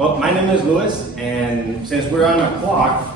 Well, my name is Louis, and since we're on a clock,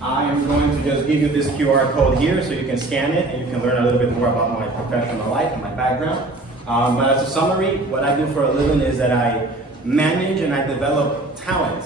I am going to just give you this QR code here so you can scan it and you can learn a little bit more about my professional life and my background. But as a summary, what I do for a living is that I manage and I develop talent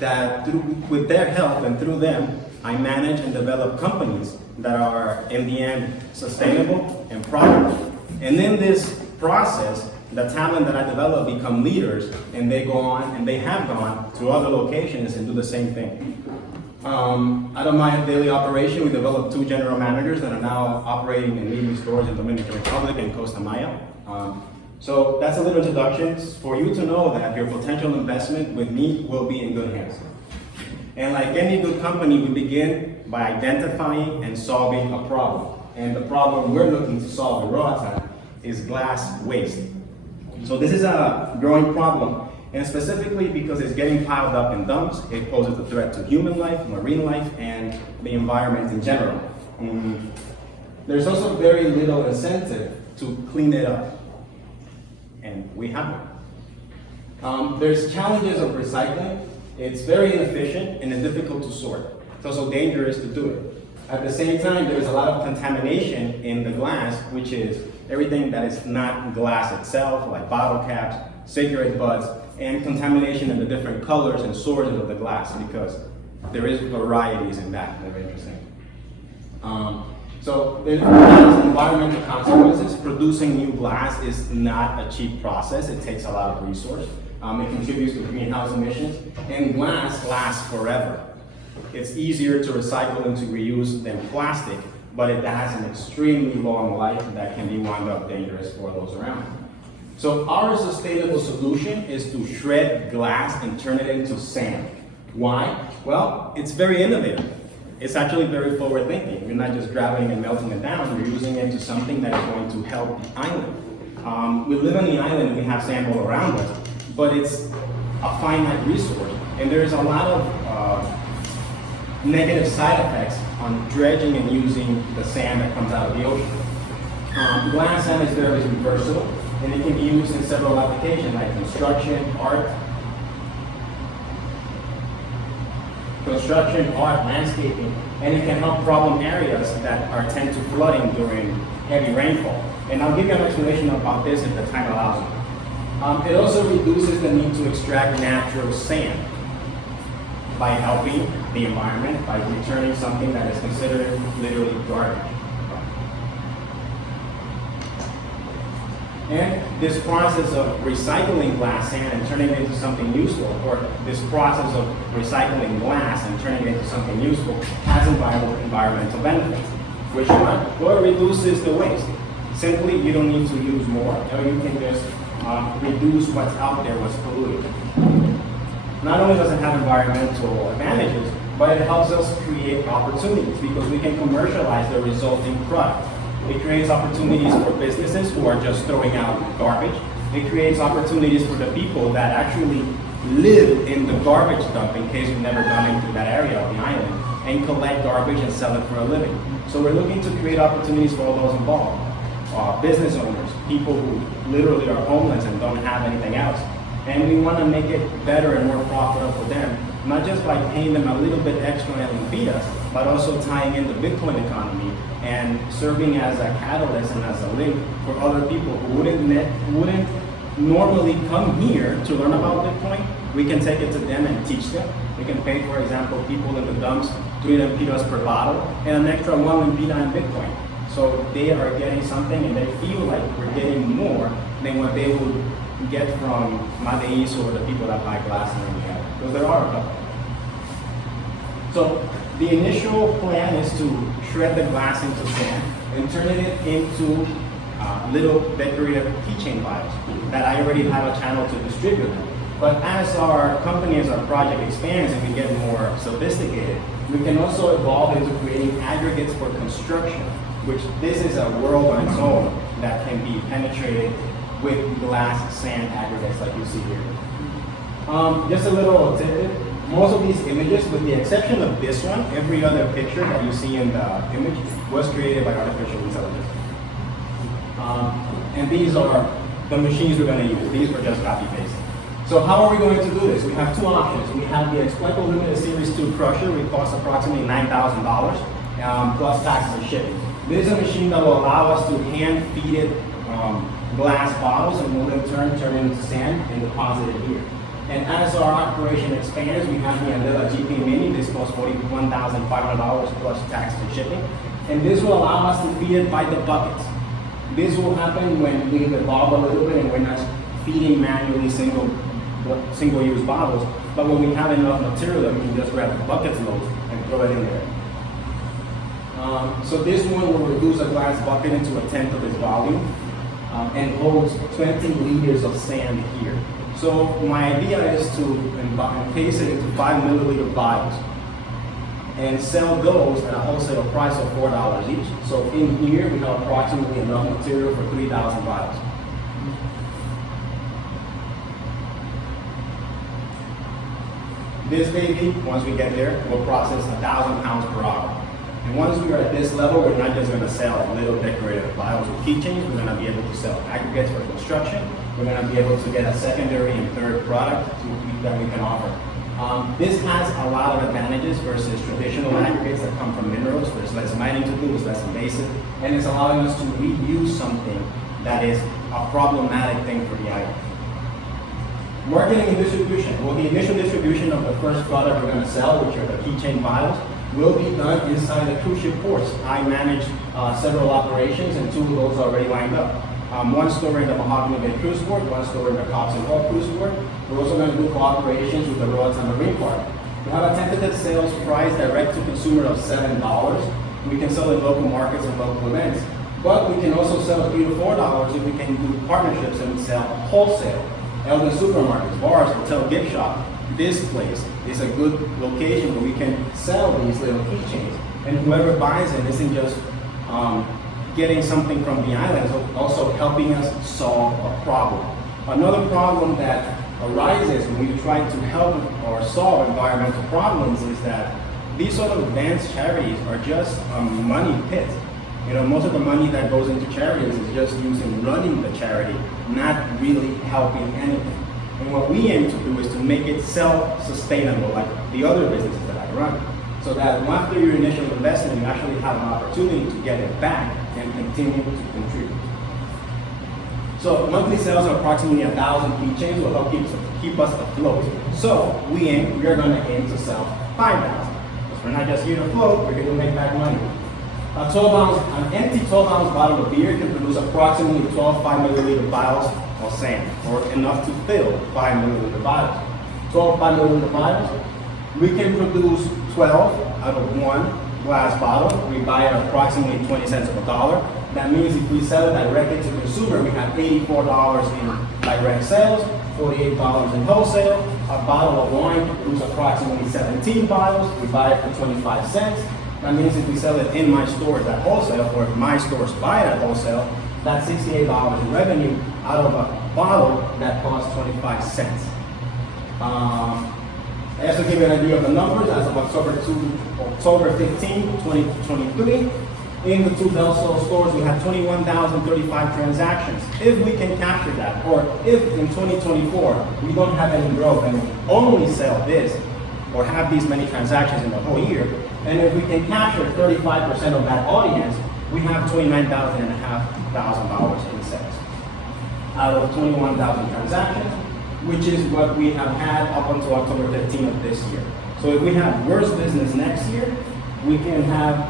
that with their help and through them, I manage and develop companies that are in the end sustainable and profitable. And in this process, the talent that I develop become leaders, and they go on and they have gone to other locations and do the same thing. Out of my daily operation, we developed 2 general managers that are now operating in leading stores in Dominican Republic and Costa Maya. So that's a little introduction for you to know that your potential investment with me will be in good hands. And like any good company, we begin by identifying and solving a problem. And the problem we're looking to solve at Roatan is glass waste. So this is a growing problem, and specifically because it's getting piled up in dumps, it poses a threat to human life, marine life, and the environment in general. There's also very little incentive to clean it up, and we have one. There's challenges of recycling. It's very inefficient and it's difficult to sort. It's also dangerous to do it. At the same time, there's a lot of contamination in the glass, which is everything that is not glass itself, like bottle caps, cigarette butts, and contamination in the different colors and sources of the glass, because there is varieties in that. They're interesting. So there's environmental consequences. Producing new glass is not a cheap process. It takes a lot of resource. It contributes to greenhouse emissions, and glass lasts forever. It's easier to recycle and to reuse than plastic, but it has an extremely long life that can be wound up dangerous for those around. So our sustainable solution is to shred glass and turn it into sand. Why? Well, it's very innovative. It's actually very forward thinking. You're not just grabbing and melting it down, you're using it to something that is going to help the island. We live on the island and we have sand all around us, but it's a finite resource, and there's a lot of negative side effects on dredging and using the sand that comes out of the ocean. Glass sand is very versatile, and it can be used in several applications like construction, art, landscaping, and it can help problem areas that are tend to flooding during heavy rainfall. And I'll give you an explanation about this if the time allows me. It also reduces the need to extract natural sand by helping the environment, by returning something that is considered literally garbage. And this process of recycling glass sand and turning it into something useful, or this process of recycling glass and turning it into something useful, has environmental benefits. Which one? Well, it reduces the waste. Simply, you don't need to use more, or you can just reduce what's out there, what's polluted. Not only does it have environmental advantages, but it helps us create opportunities because we can commercialize the resulting product. It creates opportunities for businesses who are just throwing out garbage. It creates opportunities for the people that actually live in the garbage dump, in case you've never gone into that area of the island, and collect garbage and sell it for a living. So we're looking to create opportunities for all those involved. Business owners, people who literally are homeless and don't have anything else. And we want to make it better and more profitable for them, not just by paying them a little bit extra and feed us, but also tying in the Bitcoin economy and serving as a catalyst and as a link for other people who wouldn't normally come here to learn about Bitcoin. We can take it to them and teach them. We can pay, for example, people in the dumps 3 lempiras per bottle and an extra 1 lempira in Bitcoin. So they are getting something and they feel like we're getting more than what they would get from Madeis or the people that buy glass in India, because there are a couple. So the initial plan is to shred the glass into sand and turn it into little decorative keychain vials that I already have a channel to distribute them. But as our company, as our project expands and we get more sophisticated, we can also evolve into creating aggregates for construction, which this is a world on its own that can be penetrated with glass sand aggregates like you see here. Just a little tidbit. Most of these images, with the exception of this one, every other picture that you see in the image was created by artificial intelligence. And these are the machines we're going to use. These were just copy-pasted. So how are we going to do this? We have two options. We have the Explico Limited Series 2 crusher, which costs approximately $9,000 plus taxes and shipping. This is a machine that will allow us to hand feed it glass bottles and will in turn turn it into sand and deposit it here. And as our operation expands, we have the Andela GP Mini. This costs $41,500 plus tax and shipping. And this will allow us to feed it by the buckets. This will happen when we evolve a little bit and we're not feeding manually single-use bottles, but when we have enough material that we can just grab the buckets loads and throw it in there. So this one will reduce a glass bucket into a tenth of its volume and holds 20 liters of sand here. So my idea is to encase it into 5 milliliter vials and sell those at a wholesale price of $4 each. So in here we have approximately enough material for 3,000 vials. This baby, once we get there, will process 1,000 pounds per hour. And once we are at this level, we're not just going to sell little decorated vials with keychains. We're going to be able to sell aggregates for construction. We're going to be able to get a secondary and third product that we can offer. This has a lot of advantages versus traditional aggregates that come from minerals. There's less mining to do, it's less invasive, and it's allowing us to reuse something that is a problematic thing for the item. Marketing and distribution. Well, the initial distribution of the first product we're going to sell, which are the keychain vials, will be done inside the cruise ship ports. I manage several operations, and 2 of those are already lined up. One store in the Mahogany Bay Cruise Port, one store in the Cox and Hall Cruise Port. We're also going to do cooperations with the Royal Marine Park. We have a tentative sales price direct to consumer of $7. We can sell in local markets and local events, but we can also sell $3 to $4 if we can do partnerships and sell wholesale. Elgin supermarkets, bars, hotel, gift shop. This place is a good location where we can sell these little keychains. And whoever buys it isn't just getting something from the island, it's also helping us solve a problem. Another problem that arises when we try to help or solve environmental problems is that these sort of advanced charities are just a money pit. You know, most of the money that goes into charities is just used in running the charity, not really helping anything. And what we aim to do is to make it self-sustainable, like the other businesses that I run. So that after your initial investment, you actually have an opportunity to get it back and continue to contribute. So monthly sales of approximately 1,000 keychains will help keep us afloat. So we are going to aim to sell 5,000. Because we're not just here to float, we're here to make back money. An empty 12-ounce bottle of beer can produce approximately 12 5-milliliter vials of sand, or enough to fill 5-milliliter vials. 12 5-milliliter vials. We can produce 12 out of one glass bottle. We buy it at approximately 20 cents of a dollar. That means if we sell it directly to consumer, we have $84 in direct sales, $48 in wholesale. A bottle of wine can produce approximately 17 bottles. We buy it for 25 cents. That means if we sell it in my stores at wholesale, or if my stores buy it at wholesale, that's $68 in revenue out of a bottle that costs 25 cents. Just to give you an idea of the numbers, as of October 15, 2023, in the 2 Del Sol stores, we have 21,035 transactions. If we can capture that, or if in 2024 we don't have any growth and we only sell this, or have these many transactions in the whole year, and if we can capture 35% of that audience, we have $29,500 in sales out of 21,000 transactions, which is what we have had up until October 15 of this year. So if we have worse business next year, we can have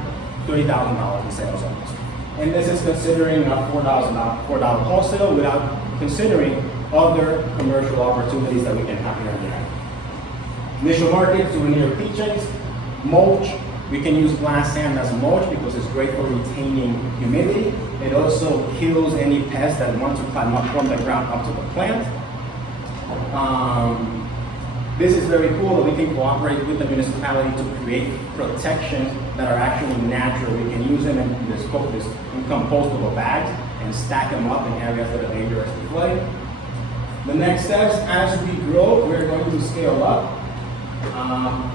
$30,000 in sales almost. And this is considering a $4 wholesale without considering other commercial opportunities that we can have here and there. Initial market, souvenir keychains, mulch. We can use glass sand as mulch because it's great for retaining humidity. It also kills any pests that want to climb up from the ground up to the plant. This is very cool that we can cooperate with the municipality to create protections that are actually natural. We can use them in compostable bags and stack them up in areas that are dangerous to flood. The next steps, as we grow, we're going to scale up.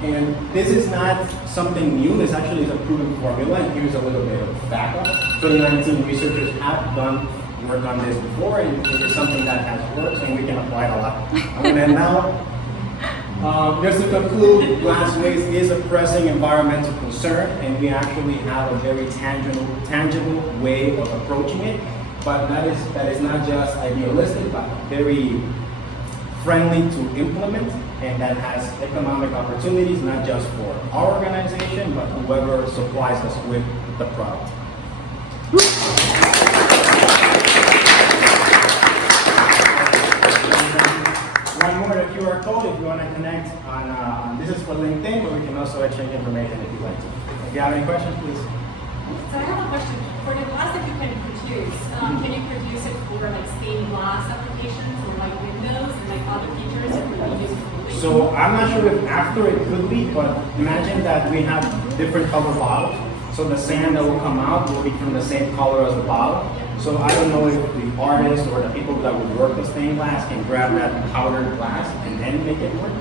And this is not something new. This actually is a proven formula, and here's a little bit of backup. 2019 researchers have done worked on this before, and it is something that has worked, and we can apply it a lot. And now, just to conclude, glass waste is a pressing environmental concern, and we actually have a very tangible way of approaching it. But that is not just idealistic, but very friendly to implement, and that has economic opportunities, not just for our organization, but whoever supplies us with the product. One more, the QR code, if you want to connect on this is for LinkedIn, but we can also exchange information if you'd like to. If you have any questions, please. So I have a question. For the glass that you can produce, can you produce it for like stained glass applications or like windows and like other features that could be used for? So I'm not sure if after it could be, but imagine that we have different color bottles. So the sand that will come out will be from the same color as the bottle. So I don't know if the artists or the people that would work with stained glass can grab that powdered glass and then make it work.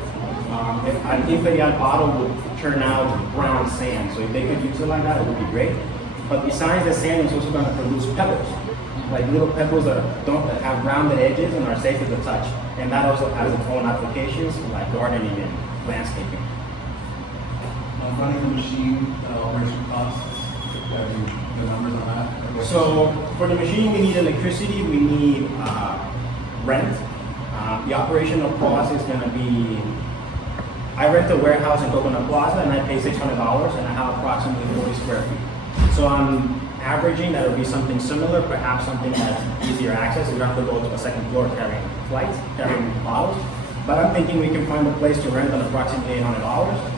I think that bottle would turn out brown sand. So if they could use it like that, it would be great. But besides the sand, it's also going to produce pebbles, like little pebbles that have rounded edges and are safe to the touch. And that also has its own applications, like gardening and landscaping. Running the machine operation costs, have you the numbers on that? So for the machine, we need electricity, we need rent. The operational cost is going to be, I rent a warehouse in Coconut Plaza and I pay $600 and I have approximately 40 square feet. So I'm averaging that would be something similar, perhaps something that's easier access. You don't have to go to a second floor carrying flights, carrying bottles. But I'm thinking we can find a place to rent at approximately $800.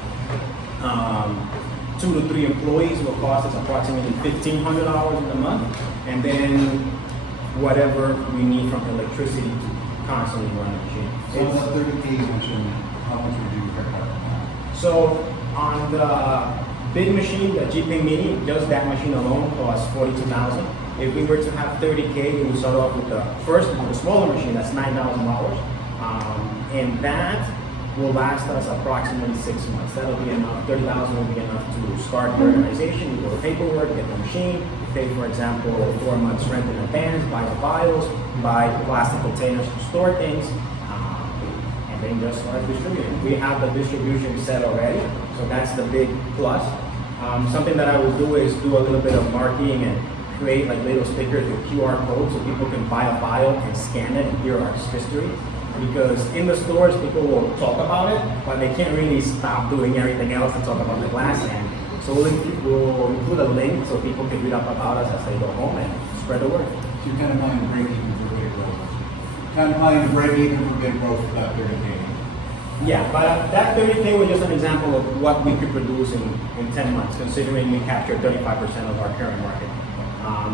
2 to 3 employees will cost us approximately $1,500 in a month. And then whatever we need from electricity to constantly run the machine. So on the 30K you mentioned, how much would you haircut? So on the big machine, the GP Mini, just that machine alone costs $42,000. If we were to have 30K, we would start off with the smaller machine, that's $9,000. And that will last us approximately 6 months. That'll be enough. $30,000 will be enough to start the organization. You go to paperwork, get the machine, pay, for example, 4 months rent in advance, buy the vials, buy plastic containers to store things, and then just start distributing. We have the distribution set already, so that's the big plus. Something that I will do is do a little bit of marketing and create like little stickers with QR codes so people can buy a vial and scan it and hear our history. Because in the stores, people will talk about it, but they can't really stop doing everything else to talk about the glass end. So we'll include a link so people can read up about us as they go home and spread the word. So you're kind of planning to break even for big growth. Kind of planning to break even for big growth without 30K. Yeah, but that 30K was just an example of what we could produce in 10 months, considering we captured 35% of our current market.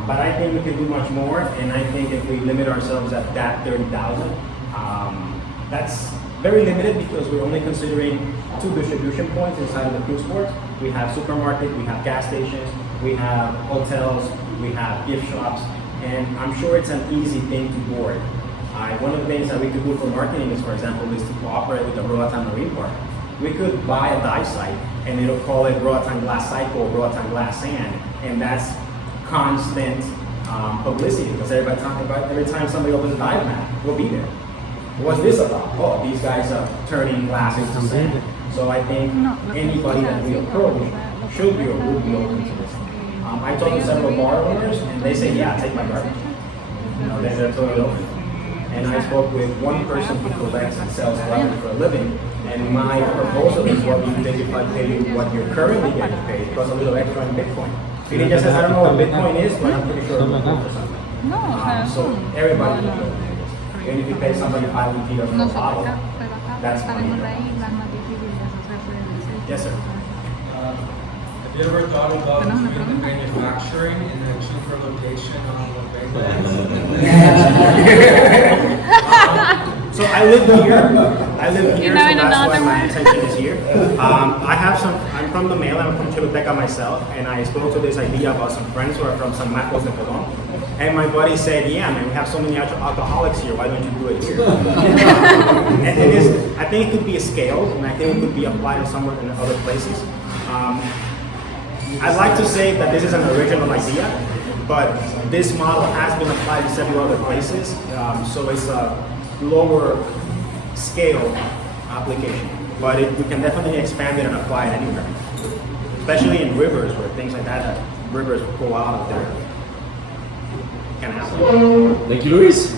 But I think we can do much more, and I think if we limit ourselves at that 30,000, that's very limited because we're only considering 2 distribution points inside of the food sports. We have supermarkets, we have gas stations, we have hotels, we have gift shops, and I'm sure it's an easy thing to board. One of the things that we could do for marketing is, for example, is to cooperate with the Roatan Marine Park. We could buy a dive site and it'll call it Roatan Glass Cycle, Roatan Glass Sand, and that's constant publicity because every time somebody opens a dive map, we'll be there. What's this about? Oh, these guys are turning glass into sand. So I think anybody that we approach should be or would be open to this. I talked to several bar owners and they say, yeah, take my garbage. They're totally open. And I spoke with one person who collects and sells garbage for a living, and my proposal is what you think if I pay you what you're currently getting paid, plus a little extra in Bitcoin. And he just says, I don't know what Bitcoin is, but I'm pretty sure it'll go for something. So everybody will go. And if you pay somebody 5 feet of a bottle, that's money. Yes, sir. Have you ever thought about doing the manufacturing in a cheaper location on the mainland? So I live here, so that's why my intention is here. I'm from the mainland, I'm from Choluteca myself, and I spoke to this idea about some friends who are from San Marcos de Colón. And my buddy said, yeah, man, we have so many alcoholics here, why don't you do it here? And I think it could be scaled, and I think it could be applied somewhere in other places. I'd like to say that this is an original idea, But this model has been applied in several other places, so it's a lower scale application. But we can definitely expand it and apply it anywhere, especially in rivers where things like that rivers go out of there. Can happen. Thank you, Luis.